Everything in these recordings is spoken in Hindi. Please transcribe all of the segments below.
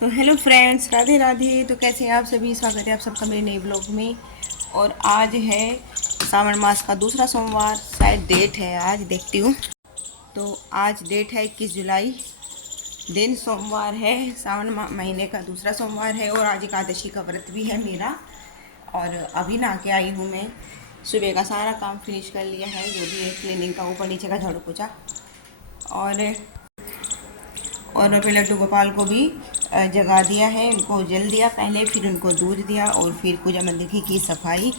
तो हेलो फ्रेंड्स, राधे राधे। तो कैसे हैं आप सभी? स्वागत है आप सबका मेरे नए ब्लॉग में। और आज है सावन मास का दूसरा सोमवार, शायद डेट है, आज देखती हूँ। तो आज डेट है 21 जुलाई, दिन सोमवार है, सावन महीने का दूसरा सोमवार है। और आज एकादशी का व्रत भी है मेरा। और अभी नहा के आई हूँ मैं। सुबह का सारा काम फिनिश कर लिया है, जो भी है क्लीनिंग का, ऊपर नीचे का झाड़ू पोछा। और अपने लड्डू गोपाल को भी जगा दिया है, उनको जल दिया पहले, फिर उनको दूध दिया और फिर पूजा मंदिर की सफाई।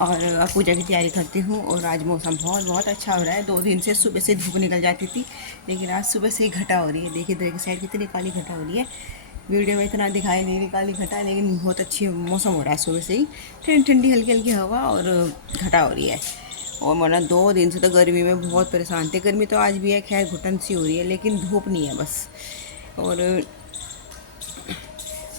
और अब पूजा की तैयारी करती हूँ। और आज मौसम बहुत बहुत अच्छा हो रहा है। 2 दिन से सुबह से धूप निकल जाती थी, लेकिन आज सुबह से ही घटा हो रही है। देखिए इधर की साइड कितनी काली घटा हो रही है। वीडियो में इतना दिखाई नहीं रही काली घटा, लेकिन बहुत अच्छी मौसम हो रहा है। सुबह से ही ठंडी ठंडी हल्की हल्की हवा और घटा हो रही है। और वरना 2 दिन से तो गर्मी में बहुत परेशान थे। गर्मी तो आज भी है, खैर घुटन सी हो रही है, लेकिन धूप नहीं है बस। और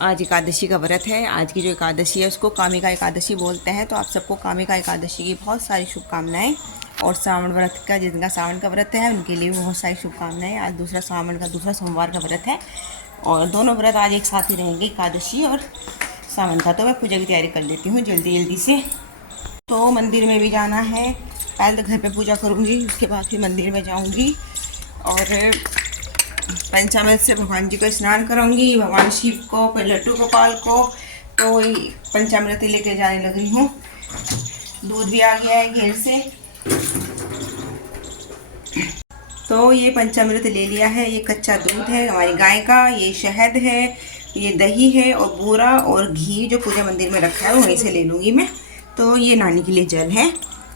आज एकादशी का व्रत है। आज की जो एकादशी है उसको कामिका एकादशी बोलते हैं। तो आप सबको कामिका एकादशी की बहुत सारी शुभकामनाएं। और सावन व्रत का, जिनका सावन का व्रत है उनके लिए बहुत सारी शुभकामनाएं। आज दूसरा सावन का दूसरा सोमवार का व्रत है और दोनों व्रत आज एक साथ ही रहेंगे, एकादशी और सावन का। तो मैं पूजा की तैयारी कर लेती हूँ जल्दी जल्दी से। तो मंदिर में भी जाना है। पहले तो घर पे पूजा करूँगी, उसके बाद फिर मंदिर में जाऊँगी। और पंचामृत से भगवान जी को स्नान कराऊंगी, भगवान शिव को, फिर लड्डू गोपाल को। तो वही पंचामृत लेके जाने लग रही हूँ। दूध भी आ गया है घेर से। तो ये पंचामृत ले लिया है। ये कच्चा दूध है हमारी गाय का, ये शहद है, ये दही है और बूरा और घी जो पूजा मंदिर में रखा है वहीं से ले लूँगी मैं। तो ये नानी के लिए जल है,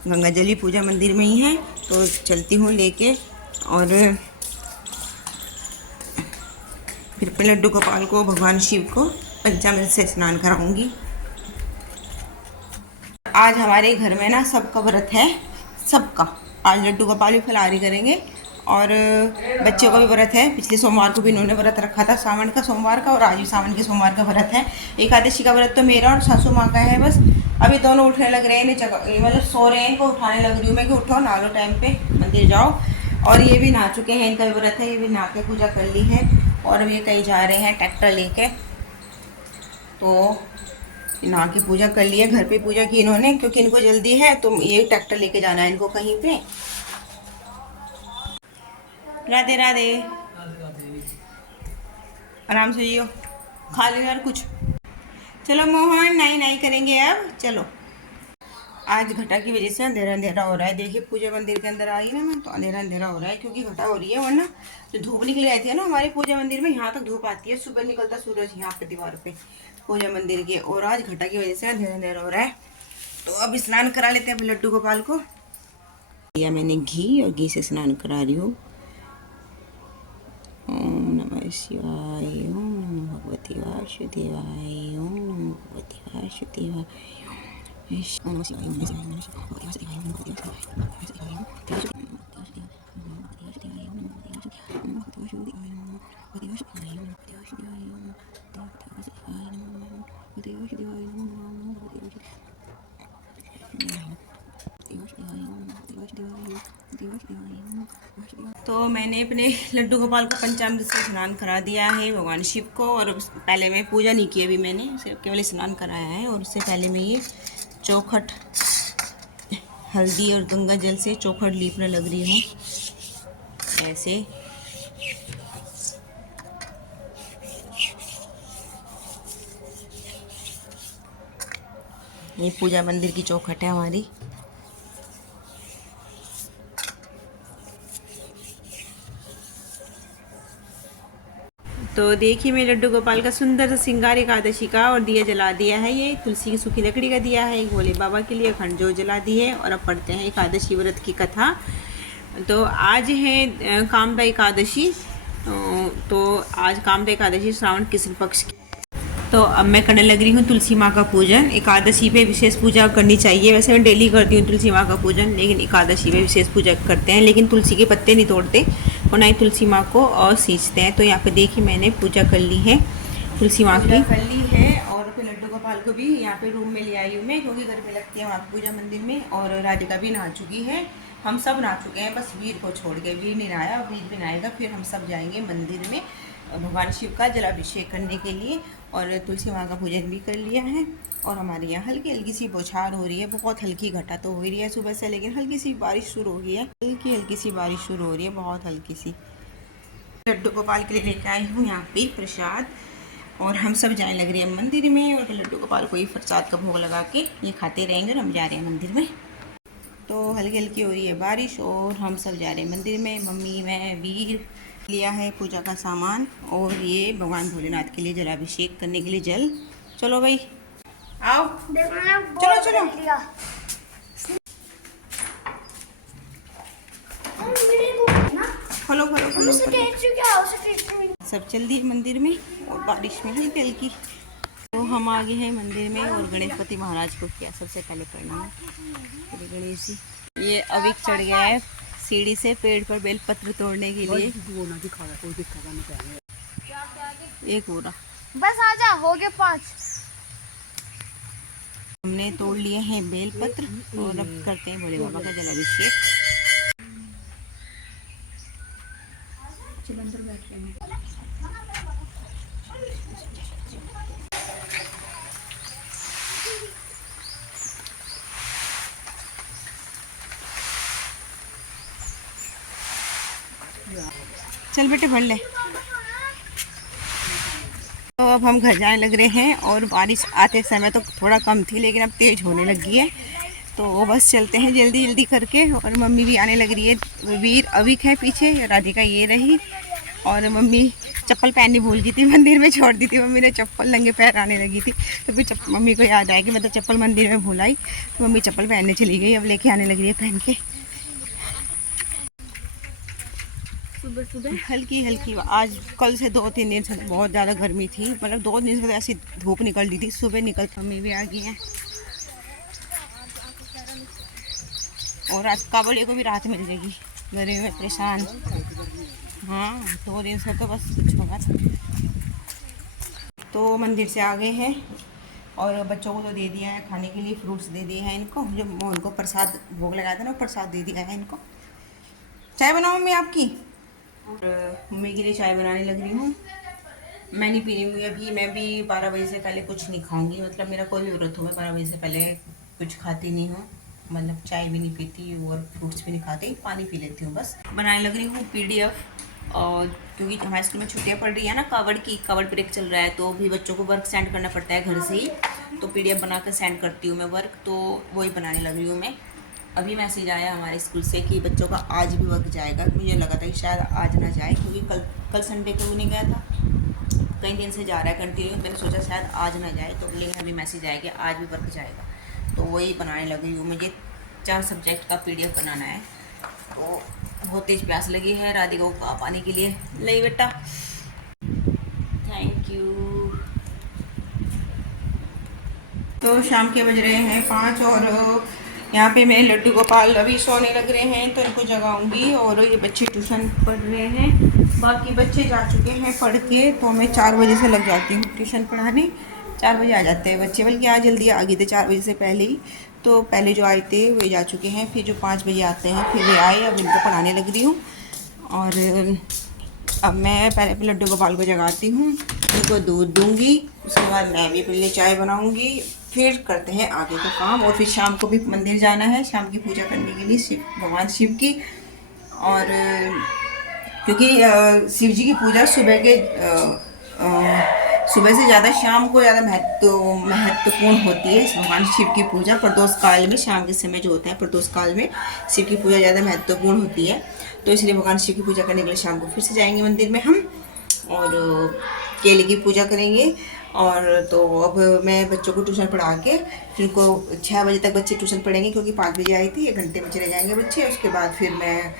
गंगा जल भी पूजा मंदिर में ही है। तो चलती हूँ लेके। और फिर अपने लड्डू गोपाल को, भगवान शिव को पंचामृत से स्नान कराऊंगी। आज हमारे घर में ना सबका व्रत है, सबका। आज लड्डू गोपाल भी फलाहारी करेंगे और बच्चों का भी व्रत है। पिछले सोमवार को भी इन्होंने व्रत रखा था, सावन का सोमवार का, और आज भी सावन के सोमवार का व्रत है। एकादशी का व्रत तो मेरा और सासू माँ का है बस। अभी दोनों उठने लग रहे हैं, मतलब सो रहे हैं, इनको उठाने लग रही हूँ मैं कि उठो, नहा लो टाइम पे, मंदिर जाओ। और ये भी नहा चुके हैं, इनका भी व्रत है, ये भी नहा के पूजा कर ली है। और अब ये कहीं जा रहे हैं ट्रैक्टर लेके। तो नहा के पूजा कर लिया, घर पे पूजा की इन्होंने, क्योंकि इनको जल्दी है। तो ये ट्रैक्टर लेके जाना है इनको कहीं पे। राधे राधे। आराम से जियो, खा लो यार कुछ। चलो मोहन, नाई नाई करेंगे अब, चलो। आज घटा की वजह से अंधेरा अंधेरा हो रहा है। देखिए पूजा मंदिर के अंदर आई ना मैं, तो अंधेरा अंधेरा हो रहा है क्योंकि घटा हो रही है। वरना जो धूप निकल जाती है ना हमारे पूजा मंदिर में, यहाँ तक धूप आती है, सुबह निकलता सूरज यहाँ पे दीवार पे पूजा मंदिर के। और आज घटा की वजह से अंधेरा अंधेरा हो रहा है। तो अब स्नान करा लेते हैं लड्डू गोपाल को। दिया मैंने घी, और घी से स्नान करा रही हूँ। ओम नमः शिवाय, ओम नमः भगवती वासुदेवाय, ओम नमः भगवती वासुदेवाय। तो मैंने अपने लड्डू गोपाल को पंचामृत से स्नान करा दिया है, भगवान शिव को। और पहले मैं पूजा नहीं की, अभी मैंने सिर्फ केवल स्नान कराया है। और उससे पहले मैं ये चौखट हल्दी और गंगा जल से चौखट लीपने लग रही हूँ ऐसे। ये पूजा मंदिर की चौखट है हमारी। तो देखिए मैं लड्डू गोपाल का सुंदर सा श्रृंगार एकादशी का और दिया जला दिया है। ये तुलसी की सूखी लकड़ी का दिया है, भोले बाबा के लिए अखंड जो जला दी है। और अब पढ़ते हैं एकादशी व्रत की कथा। तो आज है कामदा एकादशी। तो आज कामदा एकादशी श्रावण कृष्ण पक्ष की। तो अब मैं करने लग रही हूँ तुलसी माँ का पूजन। एकादशी पे विशेष पूजा करनी चाहिए। वैसे मैं डेली करती हूँ तुलसी माँ का पूजन, लेकिन एकादशी पे विशेष पूजा करते हैं। लेकिन तुलसी के पत्ते नहीं तोड़ते और ना ही तुलसी माँ को और सींचते हैं। तो यहाँ पे देखिए मैंने पूजा कर ली है, तुलसी माँ की कर ली है। और फिर लड्डू गोपाल को भी यहाँ पे रूम में ले आई हूँ मैं, क्योंकि घर पे लगती है वहाँ पूजा मंदिर में। और राधिका भी नहा चुकी है, हम सब नहा चुके हैं, बस वीर को छोड़ के। वीर नहीं नहाया, वीर भी नहाएगा, फिर हम सब जाएंगे मंदिर में भगवान शिव का जलाभिषेक करने के लिए, और तुलसी माँ का पूजन भी कर लिया है। और हमारे यहाँ हल्की हल्की सी बौछार हो रही है, बहुत हल्की, घटा तो हो रही है सुबह से, लेकिन हल्की सी बारिश शुरू हो गई है, हल्की हल्की सी बारिश शुरू हो रही है, बहुत हल्की सी। लड्डू गोपाल के लिए लेकर आई हूँ यहाँ पे प्रसाद, और हम सब जाने लग रहे हैं मंदिर में, और लड्डू गोपाल को ही प्रसाद का भोग लगा के ये खाते रहेंगे, और हम जा रहे हैं मंदिर में। तो हल्की हल्की हो रही है बारिश, और हम सब जा रहे हैं मंदिर में। मम्मी, मैं, वीर लिया है पूजा का सामान, और ये भगवान भोलेनाथ के लिए जलाभिषेक करने के लिए जल। चलो भाई आओ, चलो चलो। फलो फलो फलो, सब चल दिए मंदिर में, और बारिश में हल्की हल्की। तो हम आ गए हैं मंदिर में, और गणेशपति महाराज को किया सबसे पहले प्रणाम। गणेश जी, ये अभी चढ़ गया है सीढ़ी से पेड़ पर बेलपत्र तोड़ने के लिए। एक हो रहा, बस आजा, हो गए 5। हमने तोड़ लिए हैं बेलपत्र, और अब करते हैं भोले बाबा का जलाभिषेक। अंदर बैठ रहे हैं। चल बेटे भर ले। तो अब हम घर जाने लग रहे हैं, और बारिश आते समय तो थोड़ा कम थी, लेकिन अब तेज़ होने लगी है। तो बस चलते हैं जल्दी जल्दी करके, और मम्मी भी आने लग रही है। वीर अविक है पीछे, राधिका ये रही, और मम्मी चप्पल पहननी भूल गई थी, मंदिर में छोड़ दी थी मम्मी ने चप्पल, नंगे पैर आने लगी थी। तो फिर मम्मी को याद आया कि मैं तो चप्पल मंदिर में भूल आई, तो मम्मी चप्पल पहनने चली गई, अब लेके आने लग रही है पहन के। सुबह सुबह हल्की हल्की, आज कल से 2-3 दिन से बहुत ज़्यादा गर्मी थी, मतलब 2 दिन से ऐसी धूप निकल रही थी, सुबह निकल। मम्मी भी आ गई हैं, और रात कावड़ियों को भी राहत मिल जाएगी, गर्मी में परेशान। हाँ, 2 दिन से तो बस कुछ होगा। तो मंदिर से आ गए हैं, और बच्चों को तो दे दिया है खाने के लिए, फ्रूट्स दे दिए हैं इनको, जो उनको प्रसाद भोग लगाया था ना, प्रसाद दे दिया है इनको। चाय बनाओ मम्मी आपकी, और मम्मी के लिए चाय बनाने लग रही हूँ। मैं नहीं पी रही अभी, मैं भी 12 बजे से पहले कुछ नहीं खाऊंगी, मतलब मेरा कोई भी व्रत हो, मैं 12 बजे से पहले कुछ खाती नहीं हूँ, मतलब चाय भी नहीं पीती और फ्रूट्स भी नहीं खाती, पानी पी लेती हूँ बस। बनाने लग रही हूँ PDF, और क्योंकि हमारे स्कूल में छुट्टियाँ पड़ रही है ना, कावड़ ब्रेक चल रहा है, तो भी बच्चों को वर्क सेंड करना पड़ता है घर से ही, तो PDF बना कर सेंड करती हूँ मैं वर्क, तो वही बनाने लग रही हूँ मैं। अभी मैसेज आया हमारे स्कूल से कि बच्चों का आज भी वर्क जाएगा। मुझे लगा था कि शायद आज ना जाए, क्योंकि कल संडे को भी नहीं गया था, कई दिन से जा रहा है कंटिन्यू, मैंने सोचा शायद आज ना जाए, तो लेकिन अभी मैसेज आया कि आज भी वर्क जाएगा, तो वही बनाने लगी हूँ। मुझे 4 सब्जेक्ट का PDF बनाना है, तो बहुत तेज़ प्यास लगी है राधिका को पानी के लिए। ले बेटा, थैंक यू। तो शाम के बज रहे हैं 5, और यहाँ पे मैं लड्डू गोपाल अभी सोने लग रहे हैं, तो इनको जगाऊंगी, और ये बच्चे ट्यूशन पढ़ रहे हैं, बाकी बच्चे जा चुके हैं पढ़ के, तो मैं 4 बजे से लग जाती हूँ ट्यूशन पढ़ाने। 4 बजे आ जाते हैं बच्चे, बल्कि आज जल्दी आ गए थे 4 बजे से पहले ही, तो पहले जो आए थे वे जा चुके हैं, फिर जो 5 बजे आते हैं फिर वे आए, अब इनको पढ़ाने लग रही हूँ। और अब मैं पहले लड्डू गोपाल को जगाती हूँ, उनको दूध दूँगी, उसके बाद मैं भी अपने लिए चाय बनाऊँगी, फिर करते हैं आगे का काम। और फिर शाम को भी मंदिर जाना है, शाम की पूजा करने के लिए भगवान शिव की, और क्योंकि शिव जी की पूजा सुबह से ज़्यादा शाम को ज़्यादा महत्वपूर्ण होती है भगवान शिव की पूजा। प्रदोष काल में, शाम के समय जो होता है प्रदोष काल में शिव की पूजा ज़्यादा महत्वपूर्ण होती है, तो इसलिए भगवान शिव की पूजा करने के लिए शाम को फिर से जाएंगे मंदिर में हम, और केले की पूजा करेंगे। और तो अब मैं बच्चों को ट्यूशन पढ़ा के, फिर उनको 6 बजे तक बच्चे ट्यूशन पढ़ेंगे, क्योंकि 5 बजे आई थी, 1 घंटे में चले जाएंगे बच्चे। उसके बाद फिर मैं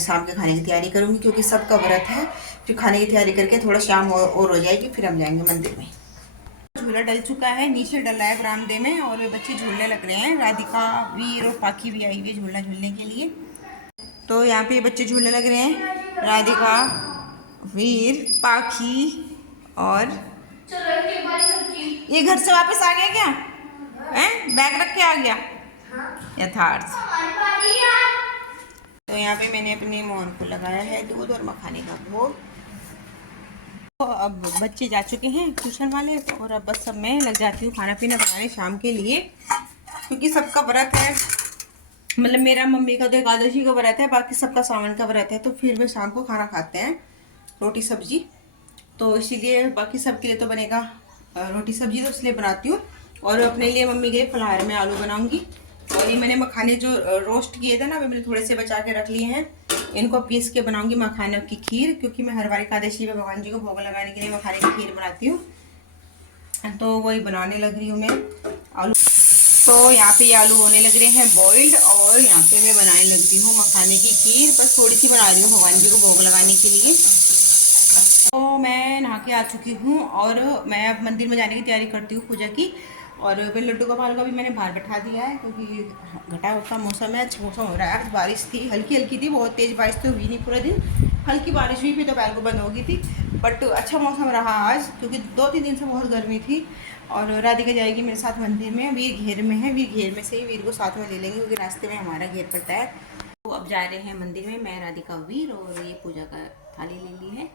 शाम के खाने की तैयारी करूँगी, क्योंकि सबका व्रत है, फिर खाने की तैयारी करके थोड़ा शाम और हो जाएगी, फिर हम जाएंगे मंदिर में। झूला डल चुका है, नीचे डला है बरामदे में, और वे बच्चे झूलने लग रहे हैं। राधिका, वीर और पाखी भी आई हुई है झूलना झूलने के लिए। तो यहाँ पे बच्चे झूलने लग रहे हैं, राधिका, वीर, पाखी, और ये घर से वापस आ गया क्या? हैं? बैग रख के आ गया यथार्थ। तो यहाँ पे मैंने अपने मोहन को लगाया है दूध और मखाने का भोग, तो अब बच्चे जा चुके हैं ट्यूशन वाले और अब बस सब मैं लग जाती हूँ खाना पीना बनाने शाम के लिए, क्योंकि सबका व्रत है। मतलब मेरा मम्मी का तो एकादशी का व्रत है, बाकी सबका सावन का व्रत है, तो फिर वे शाम को खाना खाते हैं रोटी सब्जी। तो इसीलिए बाकी सबके लिए तो बनेगा रोटी सब्जी, तो इसलिए बनाती हूँ। और अपने लिए मम्मी के फलाहार में आलू बनाऊँगी। और ये मैंने मखाने जो रोस्ट किए थे ना, वे मैंने थोड़े से बचा के रख लिए हैं। इनको पीस के बनाऊंगी मखानों की खीर, क्योंकि मैं हर बार एकादशी में भगवान जी को भोग लगाने के लिए मखाने की खीर बनाती हूँ। तो वही बनाने लग रही हूँ मैं आलू। तो यहाँ पे ये आलू होने लग रहे हैं बॉइल्ड, और यहाँ पे मैं बनाने लग रही हूँ मखाने की खीर। बस थोड़ी सी बना रही हूँ भगवान जी को भोग लगाने के लिए। तो मैं नहा के आ चुकी हूँ और मैं अब मंदिर में जाने की तैयारी करती हूँ पूजा की। और फिर लड्डू गोपाल को भी मैंने बाहर बैठा दिया है, क्योंकि घटा का मौसम है, अच्छा मौसम हो रहा है। बारिश थी, हल्की हल्की थी, बहुत तेज़ बारिश तो हुई नहीं पूरा दिन। हल्की बारिश हुई, फिर दोपहर को बंद हो गई थी। बट अच्छा मौसम रहा आज, क्योंकि 2-3 दिन से बहुत गर्मी थी। और राधिका जाएगी मेरे साथ मंदिर में, वीर घेर में है, वीर घेर में से ही वीर को साथ में ले लेंगे, क्योंकि रास्ते में हमारा घेर पड़ता है। तो अब जा रहे हैं मंदिर में, मैं, राधिका, वीर, और ये पूजा का थाली ले ली है।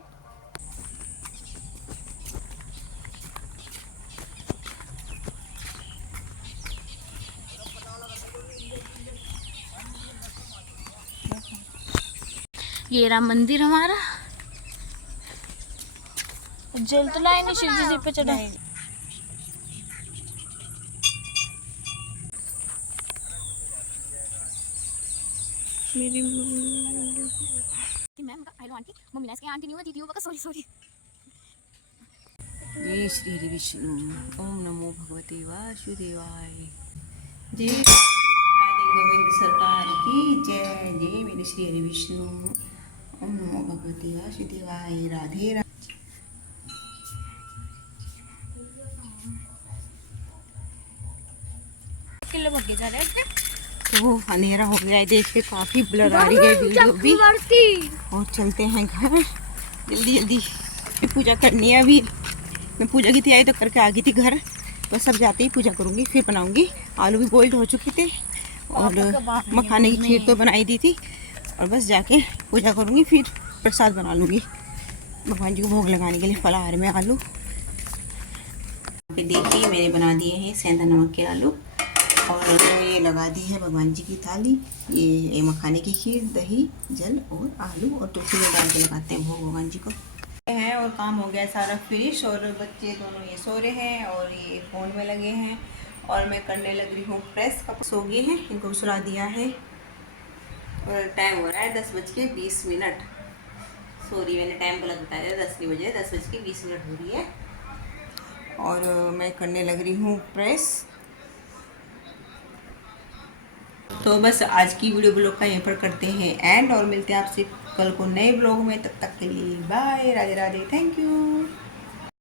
ये रहा मंदिर हमारा। जल तो लाए नहीं, शिव जी सिर पे चढ़ा। मेरी मैम हेलो आंटी, मम्मी ने इसके आंटी नहीं हुआ दीदी हुआ, सॉरी सॉरी। जय श्री हरि विष्णु, ओम नमो भगवते वासुदेवाय। जय राधे गोविंद सरकार की जय। जय मेरे श्री हरि विष्णु, ओम नमो भगवते वासुदेवाय। राधे राधे। किलो भगे जा रहे हैं। तो अंधेरा हो गया है, देख के काफी ब्लर आ रही है वीडियो भी। और चलते हैं घर जल्दी जल्दी, पूजा करनी है अभी। मैं पूजा की तैयारी तो करके आ गई थी घर, बस अब जाते ही पूजा करूँगी, फिर बनाऊँगी। आलू भी बॉइल्ड हो चुके थे और मखाने की खीर तो बनाई दी थी, और बस जाके पूजा करूँगी, फिर प्रसाद बना लूँगी भगवान जी को भोग लगाने के लिए फलाहार में आलू। देखिए मैंने बना दिए हैं सेंधा नमक के आलू, और ये लगा दी है भगवान जी की थाली। ये मखाने की खीर, दही, जल और आलू और तुलसी में डाल के लगाते हैं भोग भगवान जी को हैं। और काम हो गया सारा फिनिश, और बच्चे दोनों ये सो रहे हैं और ये फ़ोन में लगे हैं, और मैं करने लग रही हूँ प्रेस। कपड़े सो गए हैं, इनको भी सुला दिया है, और टाइम हो रहा है 10:20। सॉरी मैंने टाइम गलत बताया, 10 नहीं बजे, 10:20 हो रही है। और मैं करने लग रही हूँ प्रेस। तो बस आज की वीडियो ब्लॉग का यहीं पर करते हैं एंड, और मिलते हैं आपसे कल को नए ब्लॉग में। तब तक के लिए bye, Radhe Radhe, thank you.